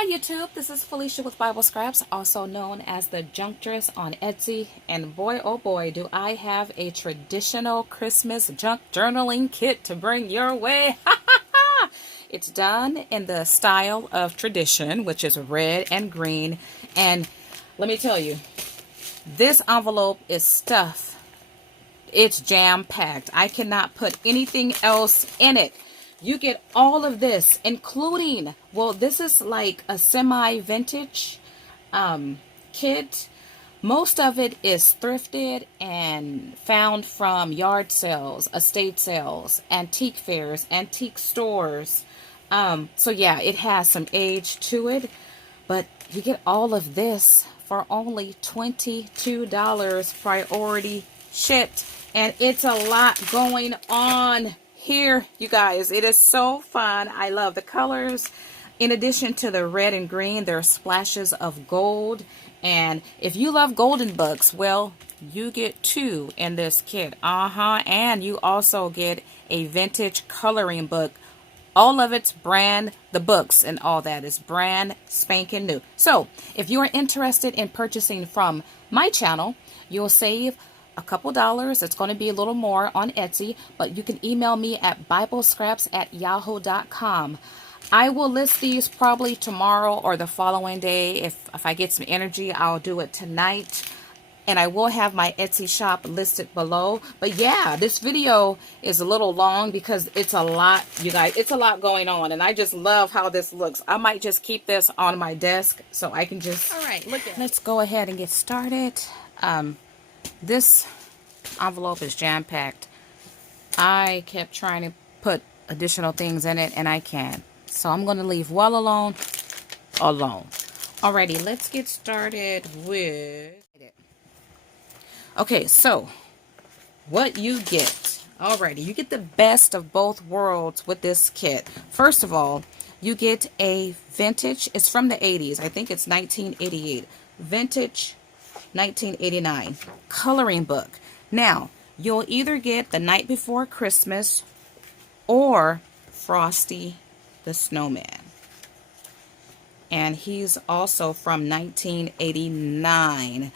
Hi YouTube, this is Felicia with Biblescraps, also known as the Junktress on Etsy, and boy oh boy do I have a traditional Christmas junk journaling kit to bring your way. It's done in the style of tradition, which is red and green, and let me tell you, this envelope is stuffed. It's jam-packed. I cannot put anything else in it. You get all of this, including, well, this is like a semi-vintage kit. Most of it is thrifted and found from yard sales, estate sales, antique fairs, antique stores. So yeah, it has some age to it, but you get all of this for only $22 priority shipped, and it's a lot going on here, you guys. It is so fun. I love the colors. In addition to the red and green, there are splashes of gold, and if you love golden books, well, you get two in this kit. And you also get a vintage coloring book. All of it's brand, the books and all that is brand spanking new. So if you are interested in purchasing from my channel, you'll save a couple dollars. It's going to be a little more on Etsy, but you can email me at biblescraps@yahoo.com. I will list these probably tomorrow or the following day. If I get some energy, I'll do it tonight. And I will have my Etsy shop listed below. But yeah, this video is a little long because it's a lot, you guys. It's a lot going on, and I just love how this looks. I might just keep this on my desk so I can just... All right, look at it. Let's go ahead and get started. This envelope is jam-packed. I kept trying to put additional things in it, and I can't. So I'm going to leave well alone. Alrighty, let's get started with... Okay, so what you get. Alrighty, you get the best of both worlds with this kit. First of all, you get a vintage. It's from the 80s. I think it's 1988. Vintage 1989 coloring book. Now, you'll either get The Night Before Christmas or Frosty the Snowman. And he's also from 1989.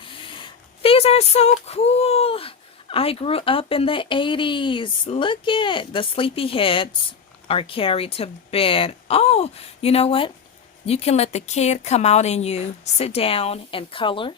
These are so cool. I grew up in the 80s. Look at the sleepy heads are carried to bed. Oh, you know what? You can let the kid come out in you, sit down and color,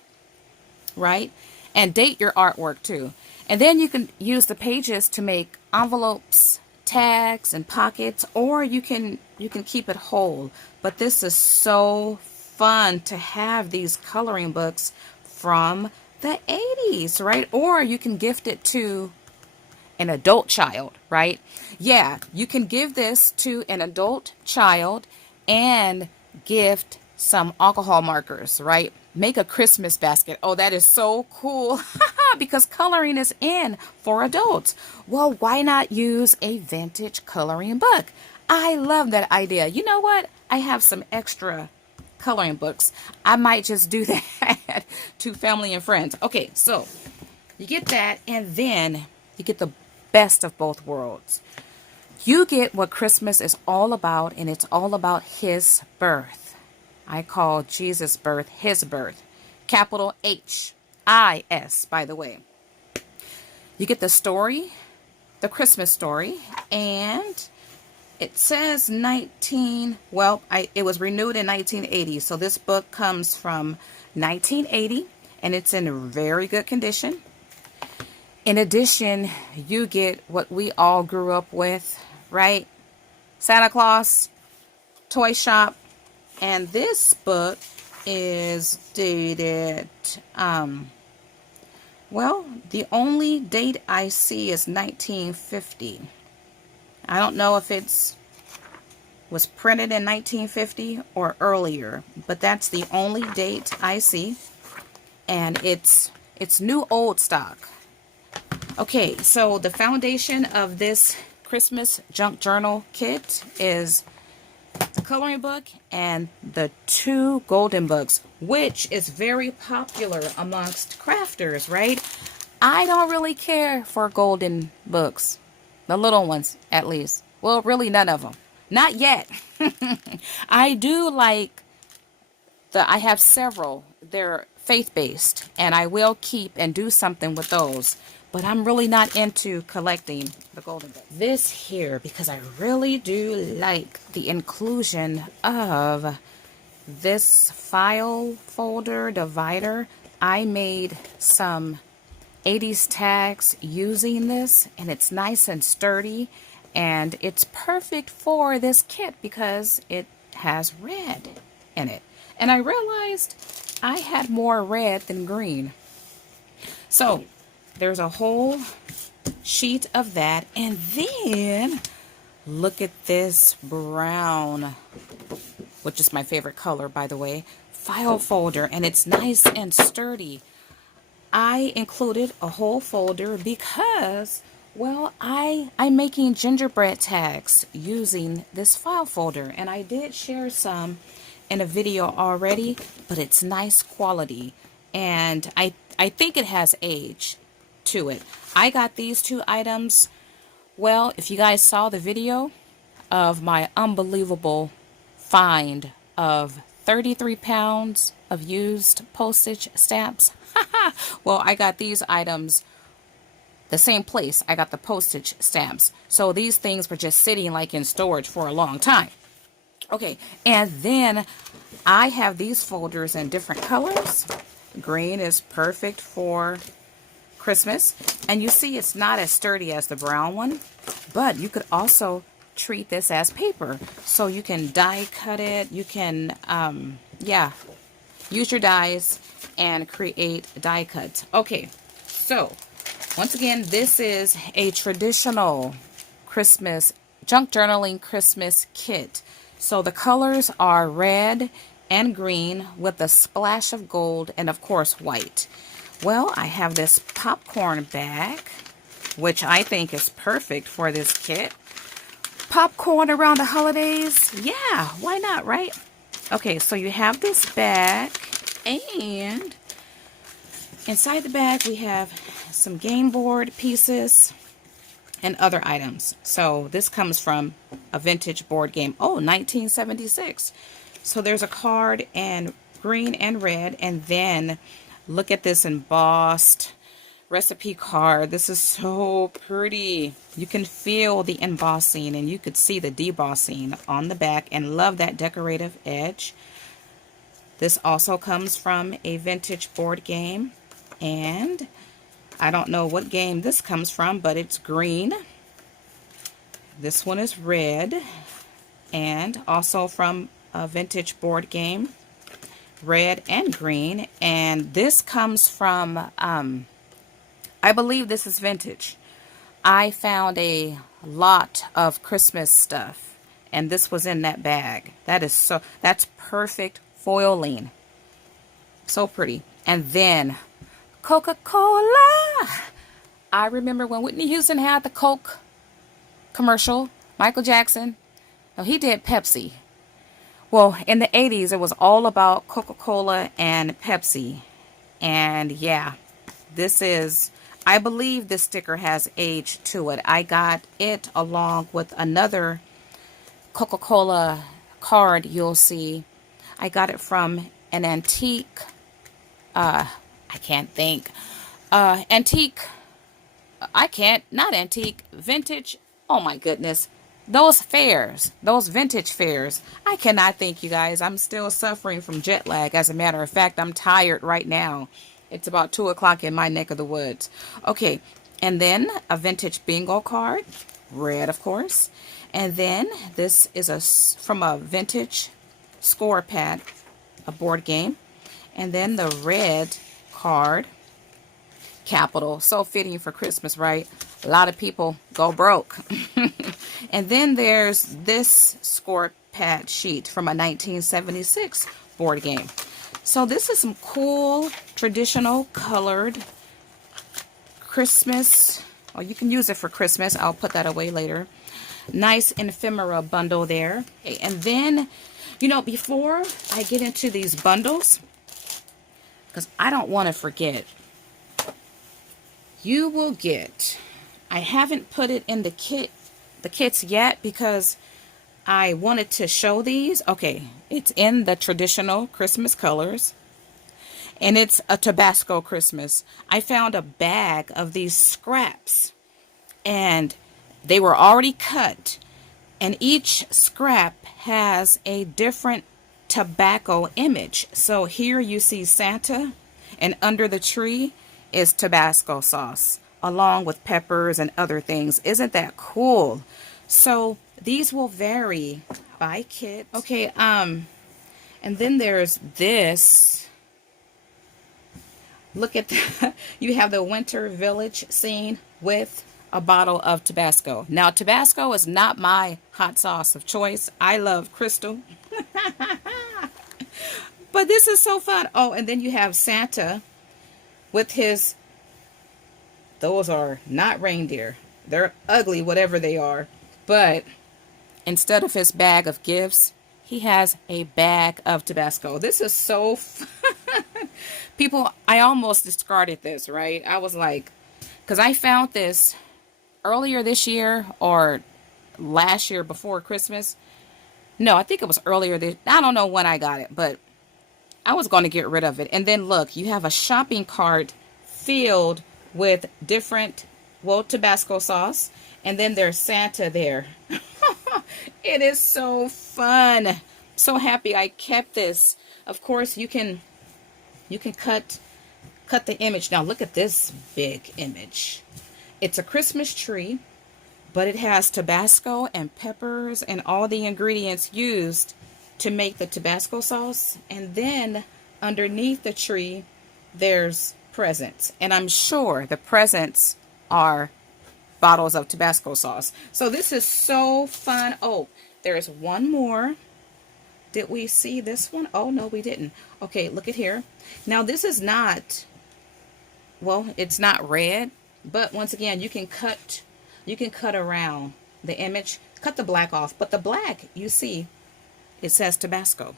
right? And date your artwork too. And then you can use the pages to make envelopes, tags, and pockets, or you can keep it whole. But this is so fun to have these coloring books from the 80s, right? Or you can gift it to an adult child, right? Yeah, you can give this to an adult child and gift some alcohol markers, right? Make a Christmas basket. Oh, that is so cool. Because coloring is in for adults. Well, why not use a vintage coloring book? I love that idea. You know what? I have some extra coloring books. I might just do that to family and friends. Okay, so you get that, and then you get the best of both worlds. You get what Christmas is all about, and it's all about his birth. I call Jesus' birth his birth. Capital H-I-S, by the way. You get the story, the Christmas story, and it says it was renewed in 1980. So this book comes from 1980, and it's in very good condition. In addition, you get what we all grew up with, right? Santa Claus, toy shop, and this book is dated, the only date I see is 1950. I don't know if was printed in 1950 or earlier, but that's the only date I see, and it's new old stock. Okay, so the foundation of this Christmas junk journal kit is the coloring book and the two golden books, which is very popular amongst crafters, right? I don't really care for golden books. The little ones, at least. Well, really none of them. Not yet. I do like I have several. They're faith-based, and I will keep and do something with those. But I'm really not into collecting the golden beds. This here, because I really do like the inclusion of this file folder divider. I made some 80s tags using this, and it's nice and sturdy, and it's perfect for this kit because it has red in it. And I realized I had more red than green. So there's a whole sheet of that, and then look at this brown, which is my favorite color, by the way, file folder, and it's nice and sturdy. I included a whole folder because, well, I'm making gingerbread tags using this file folder, and I did share some in a video already, but it's nice quality, and I think it has age to it. I got these two items. Well, if you guys saw the video of my unbelievable find of 33 pounds of used postage stamps, well, I got these items the same place I got the postage stamps. So these things were just sitting like in storage for a long time. Okay, and then I have these folders in different colors. Green is perfect for Christmas, and you see it's not as sturdy as the brown one, but you could also treat this as paper, so you can die cut it. You can use your dies and create die cuts. Okay, so once again, this is a traditional Christmas junk journaling Christmas kit. So the colors are red and green with a splash of gold and of course white. Well, I have this popcorn bag, which I think is perfect for this kit. Popcorn around the holidays? Yeah, why not, right? Okay, so you have this bag, and inside the bag we have some game board pieces and other items. So this comes from a vintage board game. Oh, 1976. So there's a card in green and red, and then look at this embossed recipe card. This is so pretty. You can feel the embossing, and you could see the debossing on the back, and love that decorative edge. This also comes from a vintage board game, and I don't know what game this comes from, but it's green. This one is red, and also from a vintage board game, red and green. And this comes from I believe this is vintage. I found a lot of Christmas stuff, and this was in that bag. That's perfect foiling. So pretty. And then Coca-Cola. I remember when Whitney Houston had the Coke commercial. Michael Jackson, no, he did Pepsi. Well, in the 80s, it was all about Coca-Cola and Pepsi. And yeah, this is, I believe this sticker has age to it. I got it along with another Coca-Cola card you'll see. I got it from an antique, vintage. Oh my goodness. Those fairs, those vintage fairs. I cannot think, you guys. I'm still suffering from jet lag. As a matter of fact, I'm tired right now. It's about 2 o'clock in my neck of the woods. Okay, and then a vintage bingo card, red of course. And then this is from a vintage score pad, a board game. And then the red card, capital, so fitting for Christmas, right? A lot of people go broke. And then there's this score pad sheet from a 1976 board game. So this is some cool traditional colored Christmas. Oh, you can use it for Christmas. I'll put that away later. Nice ephemera bundle there. Okay, and then, you know, before I get into these bundles, because I don't want to forget, you will get, I haven't put it in the kits yet because I wanted to show these. Okay, it's in the traditional Christmas colors, and it's a Tabasco Christmas. I found a bag of these scraps, and they were already cut, and each scrap has a different tobacco image. So here you see Santa, and under the tree is Tabasco sauce, along with peppers and other things. Isn't that cool? So these will vary by kit. Okay, and then there's this. Look at that. You have the Winter Village scene with a bottle of Tabasco. Now, Tabasco is not my hot sauce of choice. I love Crystal. But this is so fun. Oh, and then you have Santa with his, those are not reindeer. They're ugly, whatever they are. But instead of his bag of gifts, he has a bag of Tabasco. This is so fun. People, I almost discarded this, right? I was like, because I found this earlier this year or last year before Christmas. No, I think it was earlier this. I don't know when I got it, but I was going to get rid of it. And then look, you have a shopping cart filled with different, well, Tabasco sauce. And then there's Santa there. It is so fun. So happy I kept this. Of course, you can cut the image. Now look at this big image. It's a Christmas tree, but it has Tabasco and peppers and all the ingredients used to make the Tabasco sauce. And then underneath the tree, there's presents. And I'm sure the presents are bottles of Tabasco sauce. So this is so fun. Oh, there's one more. Did we see this one? Oh, no, we didn't. Okay, look at here. Now, this is not, well, it's not red, but once again, you can cut around the image, cut the black off, but the black, you see, it says Tabasco.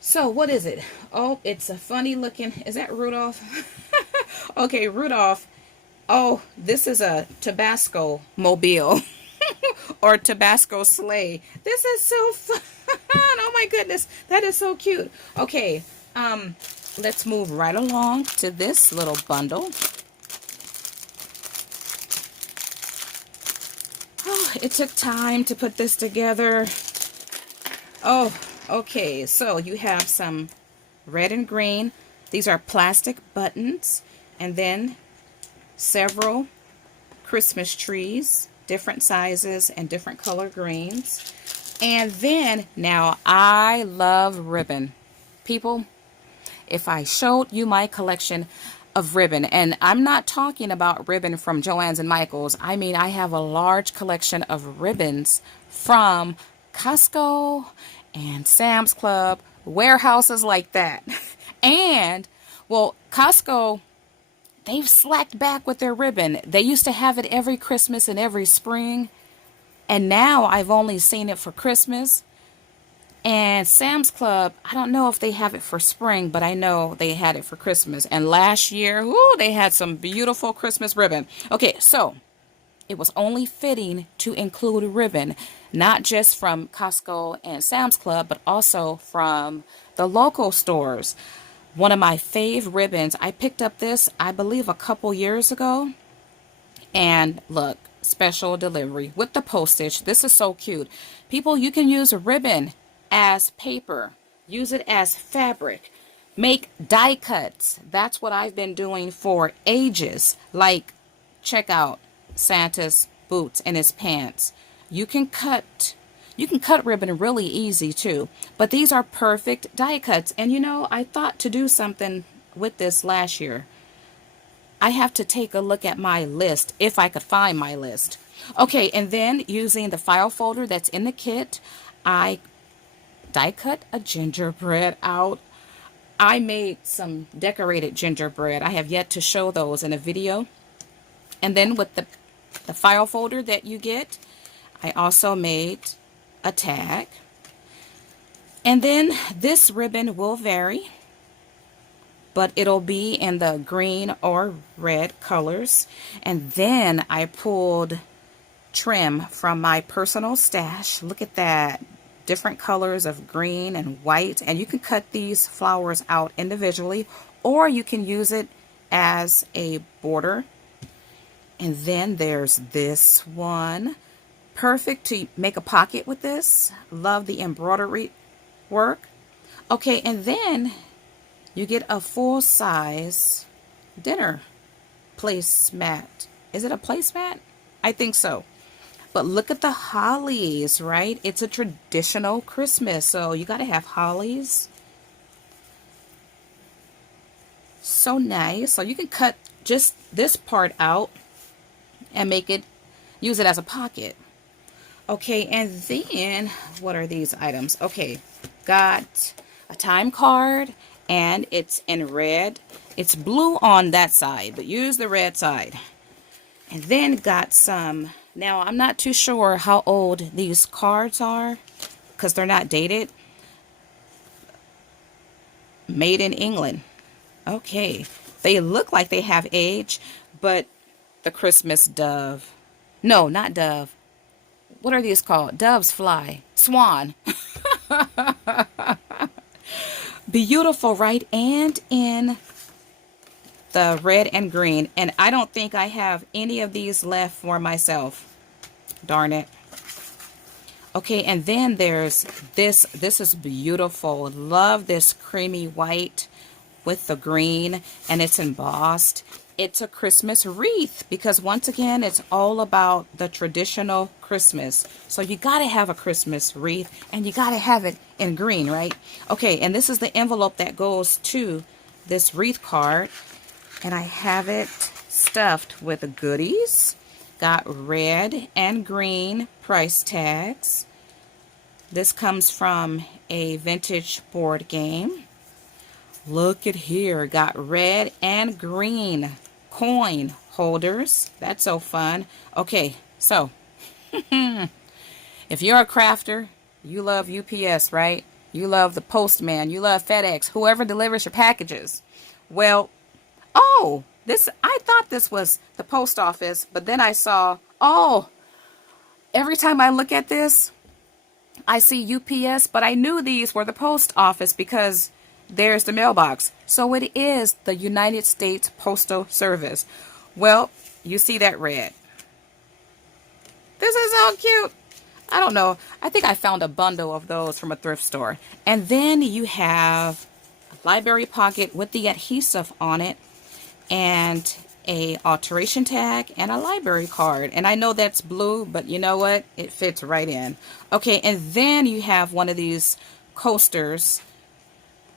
So, what is it? Oh, it's a funny looking, is that Rudolph? Okay, Rudolph. Oh, this is a Tabasco mobile or Tabasco sleigh. This is so fun. Oh my goodness, that is so cute. Okay, let's move right along to this little bundle. Oh, it took time to put this together. Oh, okay, so you have some red and green. These are plastic buttons, and then several Christmas trees, different sizes and different color greens. And then, now I love ribbon. People, if I showed you my collection of ribbon, and I'm not talking about ribbon from Joann's and Michael's, I mean I have a large collection of ribbons from Costco and Sam's Club, warehouses like that. And, well, Costco, they've slacked back with their ribbon. They used to have it every Christmas and every spring. And now I've only seen it for Christmas. And Sam's Club, I don't know if they have it for spring, but I know they had it for Christmas. And last year, ooh, they had some beautiful Christmas ribbon. Okay, so it was only fitting to include ribbon, not just from Costco and Sam's Club, but also from the local stores. One of my fave ribbons, I picked up this, I believe, a couple years ago. And look, special delivery with the postage. This is so cute. People, you can use a ribbon as paper. Use it as fabric. Make die cuts. That's what I've been doing for ages. Like, check out Santa's boots and his pants. You can cut ribbon really easy too. But these are perfect die cuts. And you know, I thought to do something with this last year. I have to take a look at my list, if I could find my list. Okay, and then using the file folder that's in the kit, I die cut a gingerbread out. I made some decorated gingerbread. I have yet to show those in a video. And then with the file folder that you get, I also made a tag. And then this ribbon will vary, but it'll be in the green or red colors. And then I pulled trim from my personal stash. Look at that. Different colors of green and white. And you can cut these flowers out individually, or you can use it as a border. And then there's this one. Perfect to make a pocket with this. Love the embroidery work. Okay, and then you get a full-size dinner placemat. Is it a placemat? I think so. But look at the hollies, right? It's a traditional Christmas, so you got to have hollies. So nice. So you can cut just this part out and use it as a pocket. Okay, and then what are these items? Okay, got a time card, and it's in red. It's blue on that side, but use the red side. And then got some. Now, I'm not too sure how old these cards are because they're not dated. Made in England. Okay. They look like they have age, but the Christmas dove. No, not dove. What are these called? Doves fly. Swan. Beautiful, right? And in the red and green, and I don't think I have any of these left for myself. Darn it. Okay, and then there's this. This is beautiful. Love this creamy white with the green, and it's embossed. It's a Christmas wreath because once again, it's all about the traditional Christmas. So you got to have a Christmas wreath, and you got to have it in green, right? Okay, and this is the envelope that goes to this wreath card. And I have it stuffed with goodies. Got red and green price tags. This comes from a vintage board game. Look at here. Got red and green coin holders. That's so fun. Okay, so if you're a crafter, you love UPS, right? You love the postman. You love FedEx. Whoever delivers your packages. Well, oh, I thought this was the post office, but then I saw, oh, every time I look at this, I see UPS, but I knew these were the post office because there's the mailbox. So it is the United States Postal Service. Well, you see that red. This is so cute. I don't know. I think I found a bundle of those from a thrift store. And then you have a library pocket with the adhesive on it, and a alteration tag and a library card. And I know that's blue, but you know what? It fits right in. Okay, and then you have one of these coasters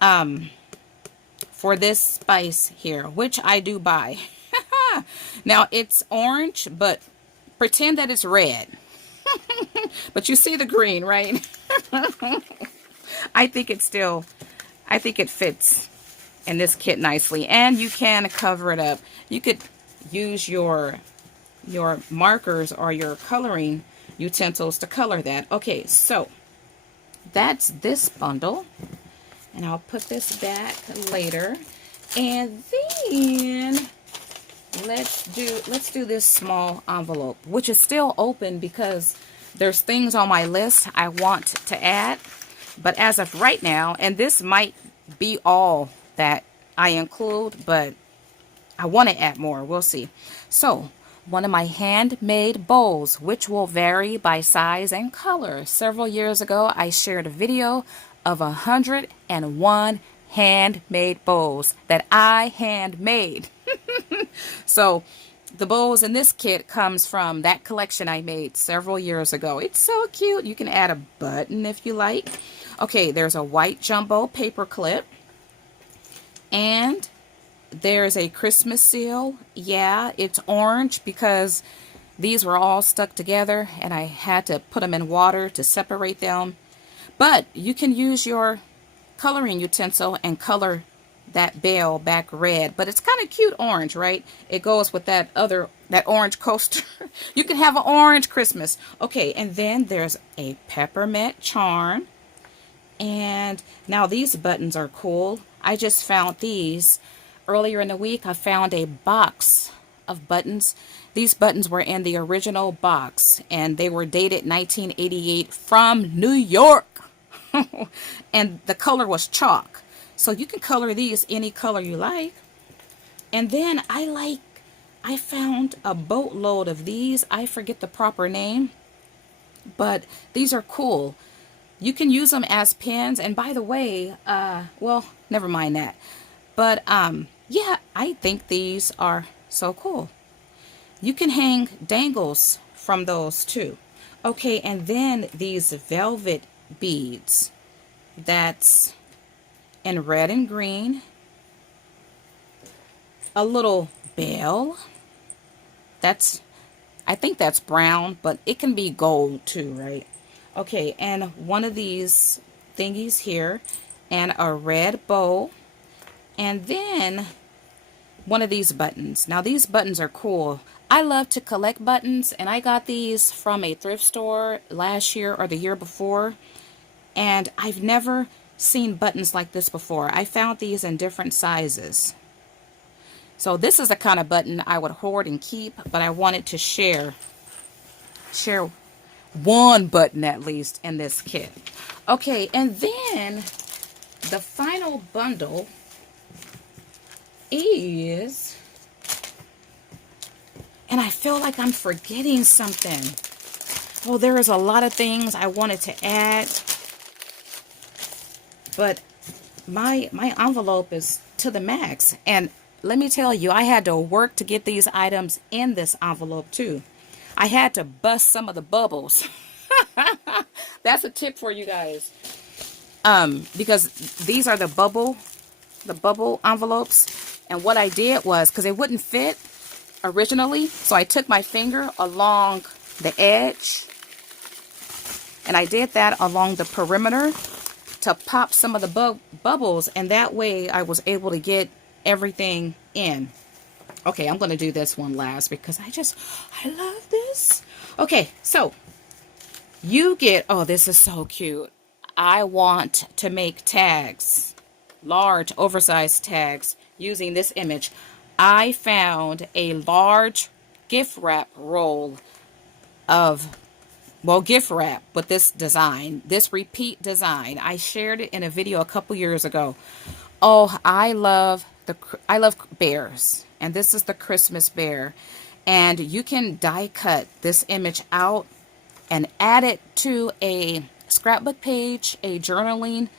for this spice here, which I do buy. Now it's orange, but pretend that it's red. But you see the green, right? I think it fits in this kit nicely, and you can cover it up. You could use your markers or your coloring utensils to color that. Okay, so that's this bundle, and I'll put this back later. And then let's do this small envelope, which is still open because there's things on my list I want to add. But as of right now, and this might be all that I include, but I want to add more. We'll see. So, one of my handmade bowls, which will vary by size and color. Several years ago, I shared a video of 101 handmade bowls that I handmade. So, the bowls in this kit comes from that collection I made several years ago. It's so cute. You can add a button if you like. Okay, there's a white jumbo paper clip. And there's a Christmas seal. Yeah, it's orange because these were all stuck together and I had to put them in water to separate them. But you can use your coloring utensil and color that bell back red. But it's kind of cute orange, right? It goes with that orange coaster. You can have an orange Christmas. Okay, and then there's a peppermint charm. And now these buttons are cool. I just found these earlier in the week. I found a box of buttons. These buttons were in the original box, and they were dated 1988 from New York. And the color was chalk. So you can color these any color you like. And then I found a boatload of these. I forget the proper name, but these are cool. You can use them as pins. And by the way, well, never mind that. But yeah, I think these are so cool. You can hang dangles from those too. Okay, and then these velvet beads. That's in red and green. A little bell. I think that's brown, but it can be gold too, right? Okay, and one of these thingies here, and a red bow, and then one of these buttons. Now these buttons are cool. I love to collect buttons, and I got these from a thrift store last year or the year before, and I've never seen buttons like this before. I found these in different sizes. So this is the kind of button I would hoard and keep, but I wanted to share one button at least in this kit. Okay, and then the final bundle is, and I feel like I'm forgetting something. Oh, there is a lot of things I wanted to add, but my envelope is to the max. And let me tell you, I had to work to get these items in this envelope too. I had to bust some of the bubbles. That's a tip for you guys. Because these are the bubble envelopes. And what I did was, because it wouldn't fit originally, so I took my finger along the edge, and I did that along the perimeter to pop some of the bubbles, and that way I was able to get everything in. Okay, I'm going to do this one last because I love this. Okay, so you get, oh, this is so cute. I want to make tags, large oversized tags, using this image. I found a large gift wrap roll of, well, gift wrap with this design, this repeat design. I shared it in a video a couple years ago. Oh, I love bears, and this is the Christmas bear. And you can die cut this image out and add it to a scrapbook page, a journaling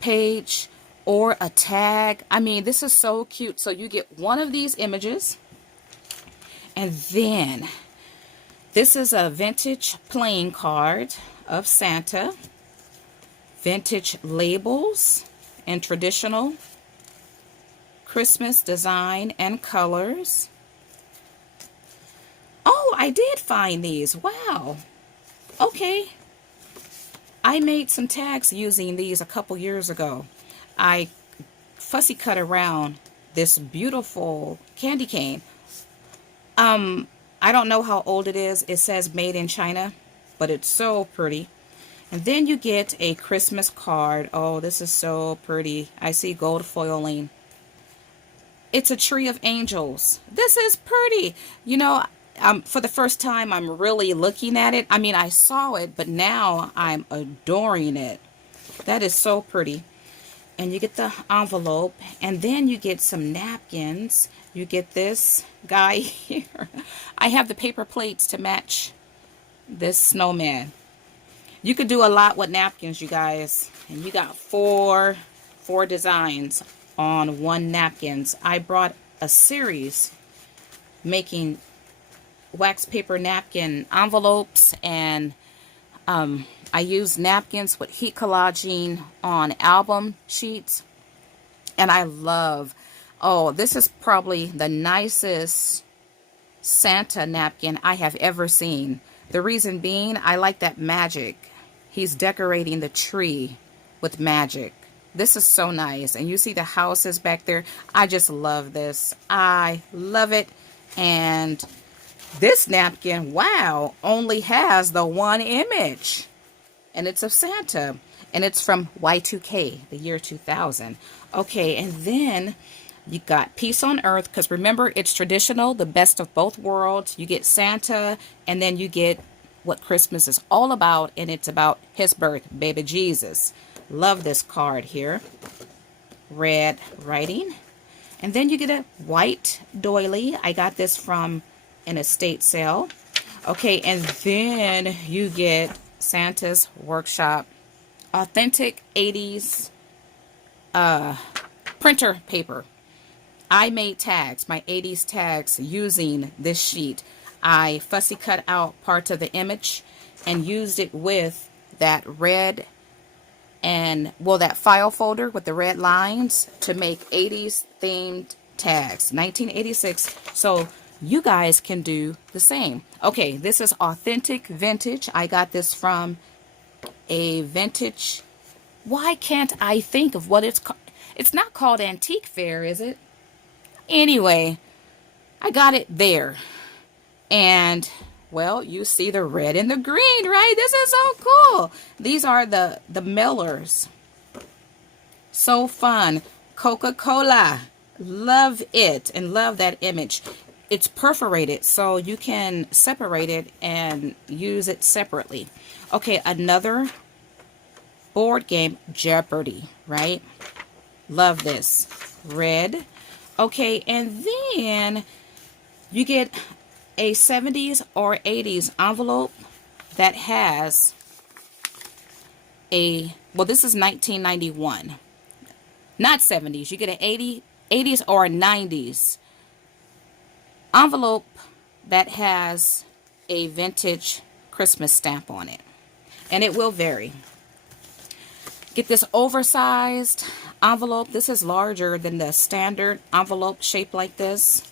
page, or a tag. I mean, this is so cute. So you get one of these images, and then this is a vintage playing card of Santa, vintage labels and traditional Christmas design and colors. Oh, I did find these. Wow. Okay. I made some tags using these a couple years ago. I fussy cut around this beautiful candy cane. I don't know how old it is. It says made in China, but it's so pretty. And then you get a Christmas card. Oh, this is so pretty. I see gold foiling. It's a tree of angels. This is pretty. You know, for the first time, I'm really looking at it. I mean, I saw it, but now I'm adoring it. That is so pretty. And you get the envelope, and then you get some napkins. You get this guy here. I have the paper plates to match this snowman. You could do a lot with napkins, you guys. And you got four designs on one napkins. I brought a series making wax paper napkin envelopes, and I use napkins with heat collaging on album sheets. And I love, oh, this is probably the nicest Santa napkin I have ever seen. The reason being, I like that magic. He's decorating the tree with magic. This is so nice. And you see the houses back there. I just love this. I love it. And this napkin, wow, only has the one image. And it's of Santa. And it's from Y2K, the year 2000. Okay, and then You got peace on earth, because remember, it's traditional, the best of both worlds. You get Santa, and then you get what Christmas is all about, and it's about his birth, baby Jesus. Love this card here. Red writing. And then you get a white doily. I got this from an estate sale. Okay, and then you get Santa's Workshop authentic 80s printer paper. I made tags, my 80s tags, using this sheet. I fussy cut out parts of the image and used it with that red and, well, that file folder with the red lines to make 80s themed tags, 1986. So you guys can do the same. Okay, this is authentic vintage. I got this from a vintage. Why can't I think of what it's called? It's not called Antique Fair, is it? Anyway, I got it there. And, well, you see the red and the green, right? This is so cool. These are the mailers. So fun. Coca-Cola. Love it and love that image. It's perforated, so you can separate it and use it separately. Okay, another board game, Jeopardy, right? Love this. Red. Okay, and then you get a 70s or 80s envelope that has a, well, this is 1991. Not 70s. You get an 80s or 90s envelope that has a vintage Christmas stamp on it. And it will vary. Get this oversized envelope. This is larger than the standard envelope shaped like this.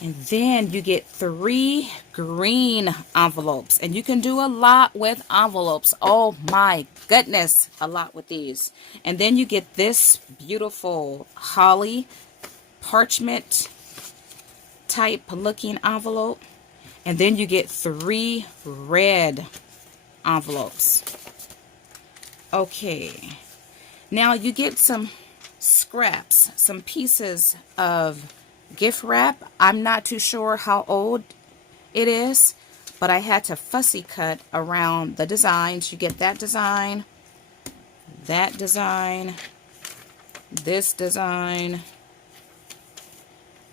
And then you get 3 green envelopes. And you can do a lot with envelopes. Oh my goodness, a lot with these. And then you get this beautiful holly parchment type looking envelope. And then you get 3 red envelopes. Okay, now you get some scraps, some pieces of gift wrap. I'm not too sure how old it is, but I had to fussy cut around the designs. You get that design, this design,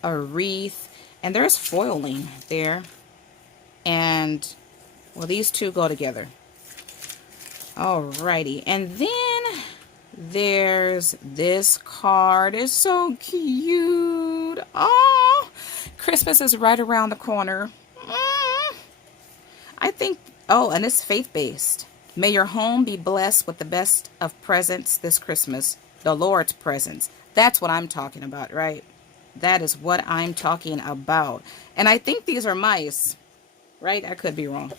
a wreath, and there's foiling there. And, well, these two go together. Alrighty, and then there's this card. It's so cute. Oh, Christmas is right around the corner. I think, oh, and it's faith-based. May your home be blessed with the best of presents this Christmas, the Lord's presents. That's what I'm talking about, right? That is what I'm talking about. And I think these are mice, right? I could be wrong.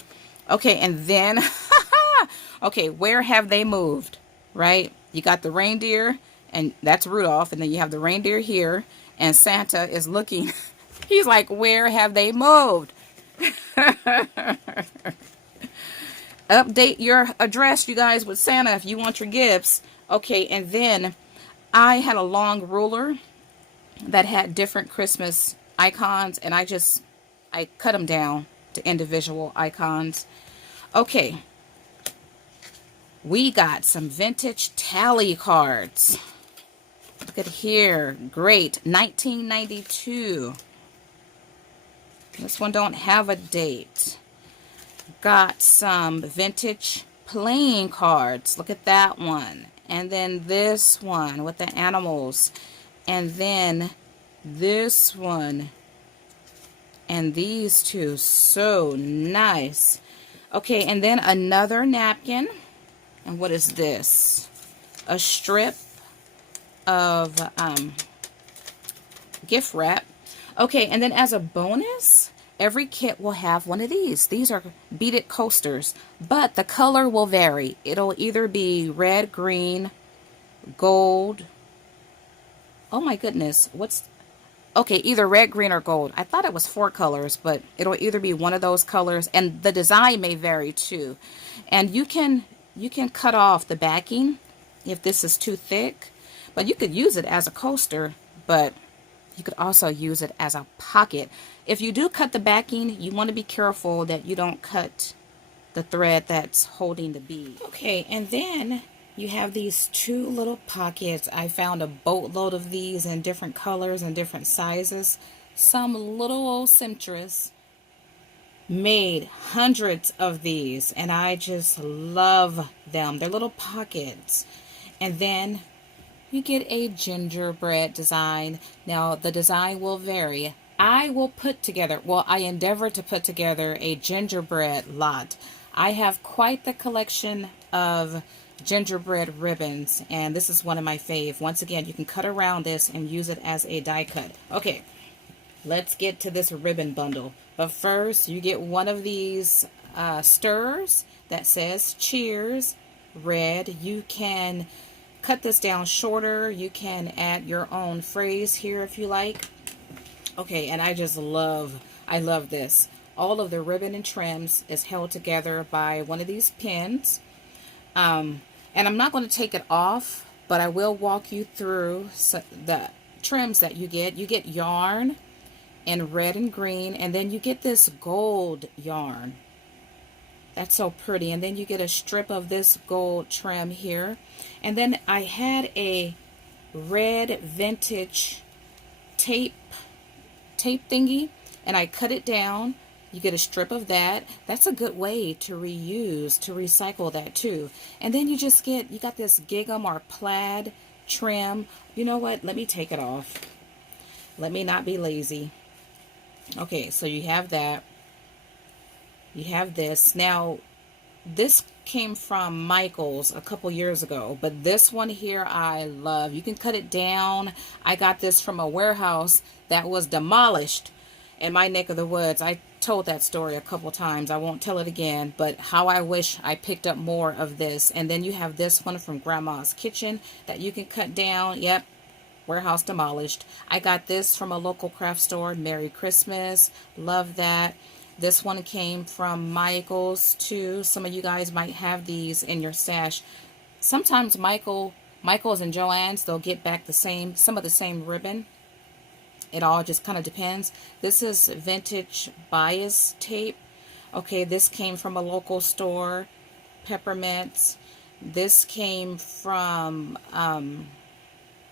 Okay, and then... Okay, where have they moved, right? You got the reindeer, and that's Rudolph, and then you have the reindeer here, and Santa is looking. He's like, where have they moved? Update your address, you guys, with Santa if you want your gifts. Okay, and then I had a long ruler that had different Christmas icons, and I cut them down to individual icons. Okay. We got some vintage tally cards. Look at here. Great. 1992. This one don't have a date. Got some vintage playing cards. Look at that one. And then this one with the animals. And then this one. And these two. So nice. Okay, and then another napkin. And what is this? A strip of gift wrap. Okay, and then as a bonus, every kit will have one of these. These are beaded coasters, but the color will vary. It'll either be red, green, gold. Oh my goodness, okay, either red, green, or gold. I thought it was 4 colors, but it'll either be one of those colors, and the design may vary too. And you can cut off the backing if this is too thick, but you could use it as a coaster, but You could also use it as a pocket. If you do cut the backing, you want to be careful that you don't cut the thread that's holding the bead. Okay, and then you have these two little pockets. I found a boatload of these in different colors and different sizes. Some little old seamstress made hundreds of these, and I just love them. They're little pockets. And then you get a gingerbread design. Now, the design will vary. I will put together, well, I endeavor to put together a gingerbread lot. I have quite the collection of gingerbread ribbons, and this is one of my fave. Once again, you can cut around this and use it as a die cut. Okay, let's get to this ribbon bundle. But first, you get one of these stirs that says cheers, red. You can cut this down shorter. You can add your own phrase here if you like. Okay, and I love this. All of the ribbon and trims is held together by one of these pins. And I'm not going to take it off, but I will walk you through the trims that you get. You get yarn in red and green, and then you get this gold yarn. That's so pretty. And then you get a strip of this gold trim here. And then I had a red vintage tape thingy, and I cut it down. You get a strip of that. That's a good way to reuse, to recycle that too. And then you got this gingham or plaid trim. You know what? Let me take it off. Let me not be lazy. Okay, so you have that. You have this. Now, this came from Michael's a couple years ago, but this one here I love. You can cut it down. I got this from a warehouse that was demolished in my neck of the woods. I told that story a couple times. I won't tell it again, but how I wish I picked up more of this. And then you have this one from Grandma's Kitchen that you can cut down. Yep, warehouse demolished. I got this from a local craft store. Merry Christmas. Love that. This one came from Michael's too. Some of you guys might have these in your stash. Sometimes Michael's and Joann's, they'll get back some of the same ribbon. It all just kind of depends. This is vintage bias tape. Okay, this came from a local store, Peppermints. This came from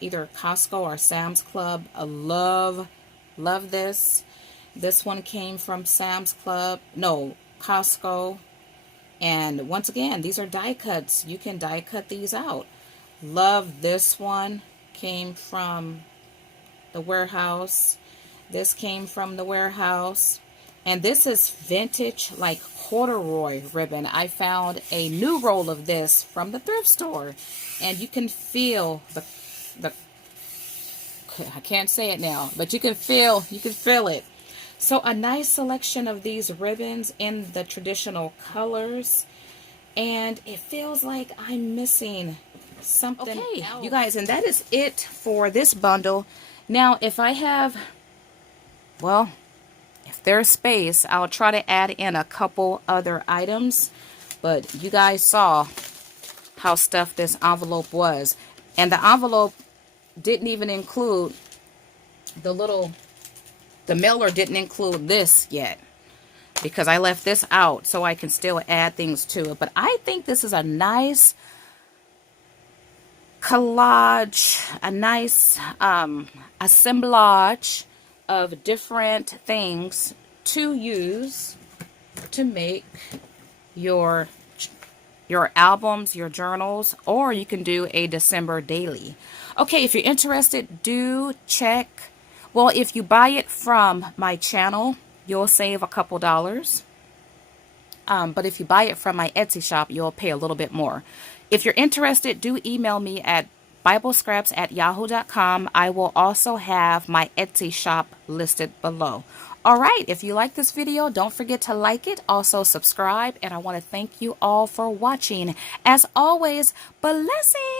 either Costco or Sam's Club. I love this. This one came from Sam's Club, no, Costco. And once again, these are die cuts. You can die cut these out. Love this one. Came from the warehouse. This came from the warehouse. And this is vintage, like corduroy ribbon. I found a new roll of this from the thrift store. And you can feel the I can't say it now, but you can feel it. So a nice selection of these ribbons in the traditional colors, and it feels like I'm missing something else. You guys, and that is it for this bundle. Now, if there's space, I'll try to add in a couple other items, but you guys saw how stuffed this envelope was, and the envelope didn't even include the mailer didn't include this yet, because I left this out so I can still add things to it. But I think this is a nice collage, a nice assemblage of different things to use to make your albums, your journals, or you can do a December daily. Okay, if you're interested, do check. Well, if you buy it from my channel, you'll save a couple dollars. But if you buy it from my Etsy shop, you'll pay a little bit more. If you're interested, do email me at biblescraps@yahoo.com. I will also have my Etsy shop listed below. All right, if you like this video, don't forget to like it. Also subscribe, and I want to thank you all for watching. As always, blessings.